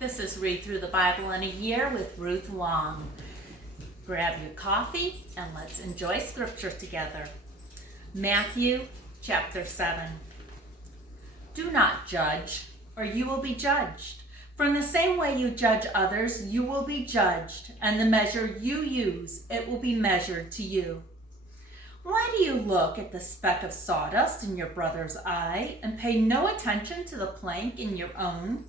This is Read Through the Bible in a Year with Ruth Long. Grab your coffee and let's enjoy scripture together. Matthew chapter 7. Do not judge, or you will be judged. For in the same way you judge others, you will be judged, and the measure you use, it will be measured to you. Why do you look at the speck of sawdust in your brother's eye and pay no attention to the plank in your own?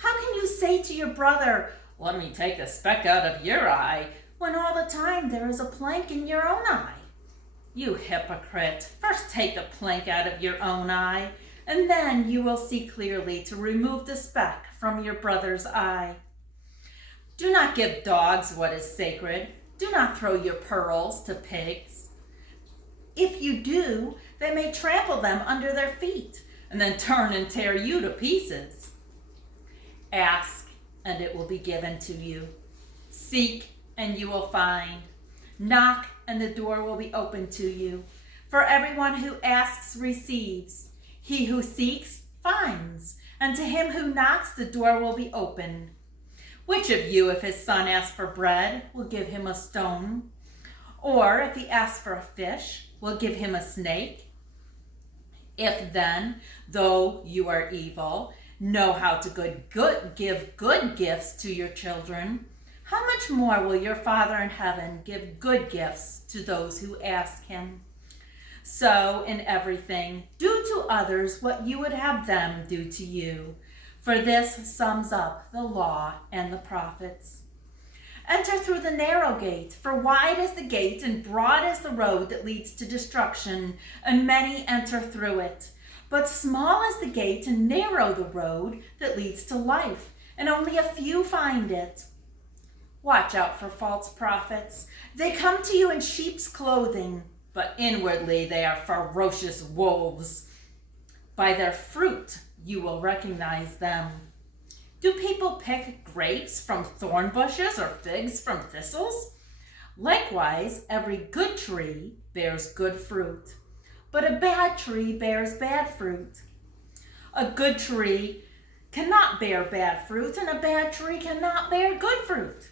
How can you say to your brother, "Let me take the speck out of your eye," when all the time there is a plank in your own eye? You hypocrite, first take the plank out of your own eye, and then you will see clearly to remove the speck from your brother's eye. Do not give dogs what is sacred. Do not throw your pearls to pigs. If you do, they may trample them under their feet, and then turn and tear you to pieces. Ask, and it will be given to you. Seek, and you will find. Knock, and the door will be opened to you. For everyone who asks receives. He who seeks finds. And to him who knocks, the door will be opened. Which of you, if his son asks for bread, will give him a stone? Or if he asks for a fish, will give him a snake? If then, though you are evil, know how to give good gifts to your children, how much more will your Father in heaven give good gifts to those who ask him? So in everything, do to others what you would have them do to you, for this sums up the law and the prophets. Enter through the narrow gate, for wide is the gate and broad is the road that leads to destruction, and many enter through it. But small is the gate and narrow the road that leads to life, and only a few find it. Watch out for false prophets. They come to you in sheep's clothing, but inwardly they are ferocious wolves. By their fruit you will recognize them. Do people pick grapes from thorn bushes or figs from thistles? Likewise, every good tree bears good fruit, but a bad tree bears bad fruit. A good tree cannot bear bad fruit, and a bad tree cannot bear good fruit.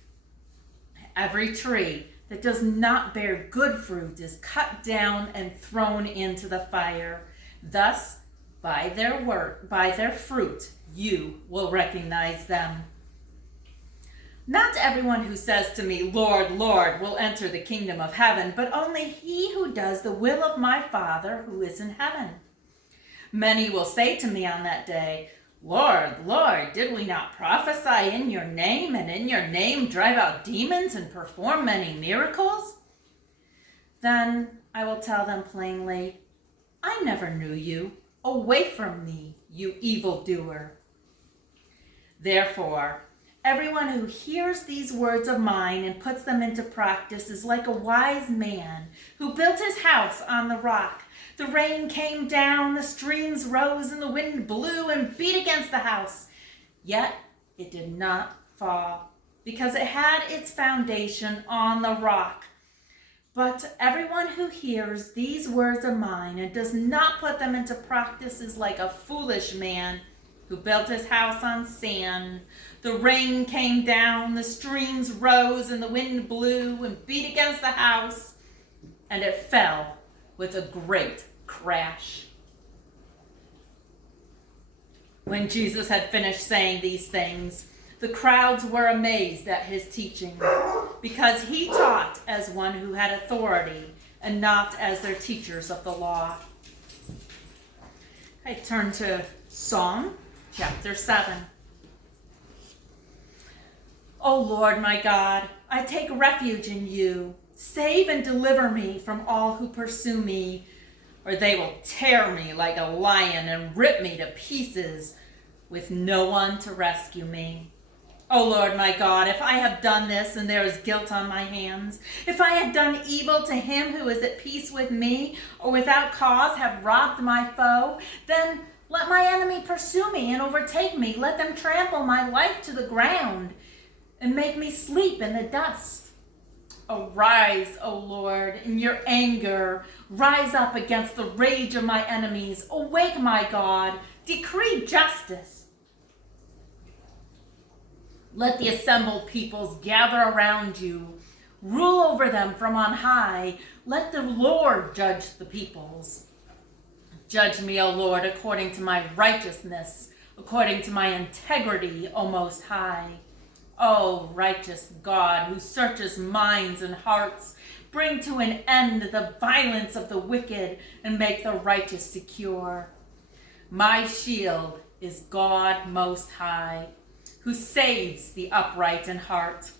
Every tree that does not bear good fruit is cut down and thrown into the fire. Thus, by their fruit, you will recognize them. Not everyone who says to me, "Lord, Lord," will enter the kingdom of heaven, but only he who does the will of my Father who is in heaven. Many will say to me on that day, "Lord, Lord, did we not prophesy in your name, and in your name drive out demons and perform many miracles?" Then I will tell them plainly, "I never knew you. Away from me, you evildoer." Therefore, everyone who hears these words of mine and puts them into practice is like a wise man who built his house on the rock. The rain came down, the streams rose, and the wind blew and beat against the house. Yet it did not fall, because it had its foundation on the rock. But everyone who hears these words of mine and does not put them into practice is like a foolish man who built his house on sand. The rain came down, the streams rose, and the wind blew and beat against the house, and it fell with a great crash. When Jesus had finished saying these things, the crowds were amazed at his teaching, because he taught as one who had authority and not as their teachers of the law. I turn to Psalm chapter 7. O Lord my God, I take refuge in you. Save and deliver me from all who pursue me, or they will tear me like a lion and rip me to pieces with no one to rescue me. O Lord my God, if I have done this and there is guilt on my hands, if I have done evil to him who is at peace with me, or without cause have robbed my foe, then let my enemy pursue me and overtake me. Let them trample my life to the ground and make me sleep in the dust. Arise, O Lord, in your anger. Rise up against the rage of my enemies. Awake, my God. Decree justice. Let the assembled peoples gather around you. Rule over them from on high. Let the Lord judge the peoples. Judge me, O Lord, according to my righteousness, according to my integrity, O Most High. O righteous God, who searches minds and hearts, bring to an end the violence of the wicked and make the righteous secure. My shield is God Most High, who saves the upright in heart.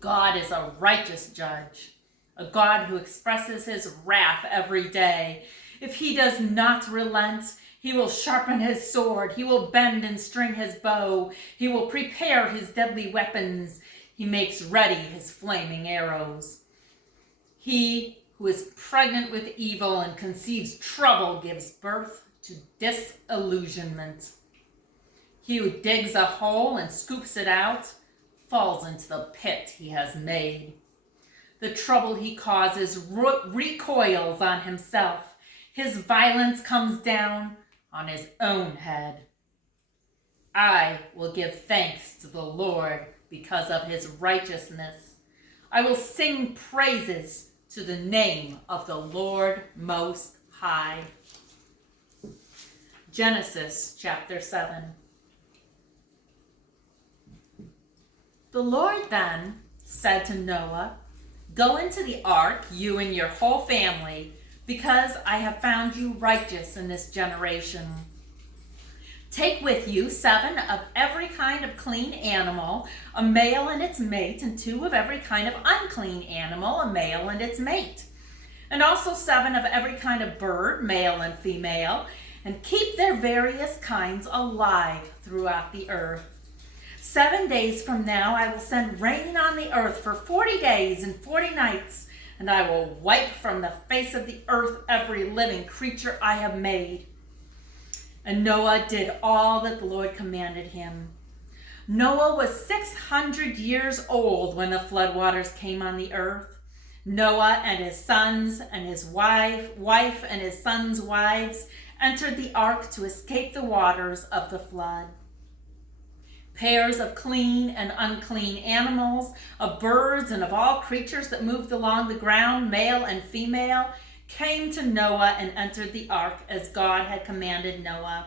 God is a righteous judge, a God who expresses his wrath every day. If he does not relent, he will sharpen his sword. He will bend and string his bow. He will prepare his deadly weapons. He makes ready his flaming arrows. He who is pregnant with evil and conceives trouble gives birth to disillusionment. He who digs a hole and scoops it out falls into the pit he has made. The trouble he causes recoils on himself. His violence comes down on his own head. I will give thanks to the Lord because of his righteousness. I will sing praises to the name of the Lord Most High. Genesis chapter 7. The Lord then said to Noah, "Go into the ark, you and your whole family, because I have found you righteous in this generation. Take with you 7 of every kind of clean animal, a male and its mate, and 2 of every kind of unclean animal, a male and its mate. And also 7 of every kind of bird, male and female, and keep their various kinds alive throughout the earth. 7 days from now I will send rain on the earth for 40 days and 40 nights, and I will wipe from the face of the earth every living creature I have made." And Noah did all that the Lord commanded him. Noah was 600 years old when the floodwaters came on the earth. Noah and his sons and his wife and his sons' wives entered the ark to escape the waters of the flood. Pairs of clean and unclean animals, of birds and of all creatures that moved along the ground, male and female, came to Noah and entered the ark as God had commanded Noah.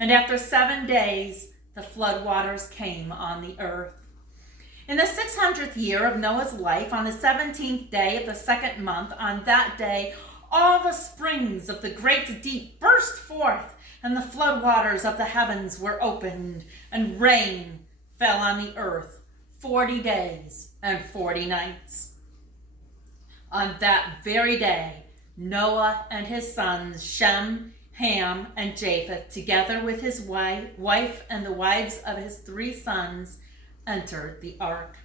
And after 7 days, the flood waters came on the earth. In the 600th year of Noah's life, on the 17th day of the 2nd month, on that day, all the springs of the great deep burst forth, and the flood waters of the heavens were opened, and rain fell on the earth 40 days and 40 nights. On that very day, Noah and his sons, Shem, Ham, and Japheth, together with his wife and the wives of his 3 sons, entered the ark.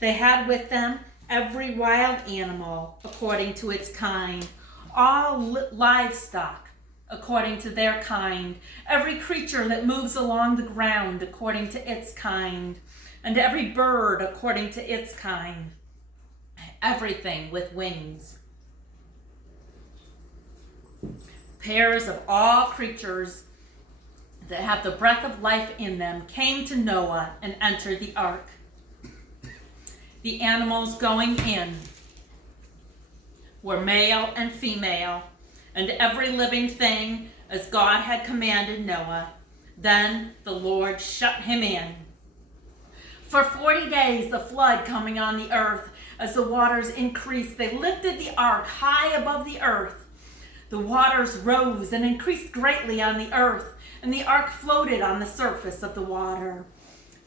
They had with them every wild animal according to its kind, all livestock according to their kind, every creature that moves along the ground according to its kind, and every bird according to its kind, everything with wings. Pairs of all creatures that have the breath of life in them came to Noah and entered the ark. The animals going in were male and female, and every living thing as God had commanded Noah. Then the Lord shut him in. For 40 days the flood coming on the earth, as the waters increased, they lifted the ark high above the earth. The waters rose and increased greatly on the earth, and the ark floated on the surface of the water.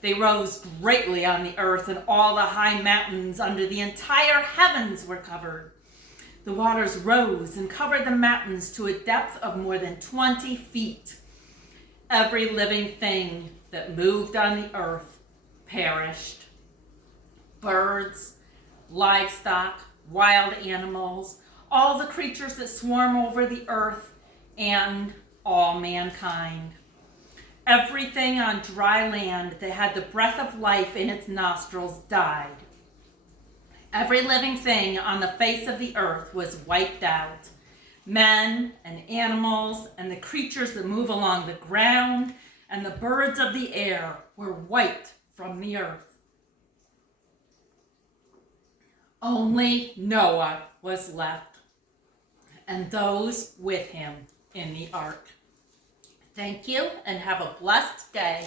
They rose greatly on the earth, and all the high mountains under the entire heavens were covered. The waters rose and covered the mountains to a depth of more than 20 feet. Every living thing that moved on the earth perished. Birds, livestock, wild animals, all the creatures that swarm over the earth, and all mankind. Everything on dry land that had the breath of life in its nostrils died. Every living thing on the face of the earth was wiped out. Men and animals and the creatures that move along the ground and the birds of the air were wiped from the earth. Only Noah was left, and those with him in the ark. Thank you, and have a blessed day.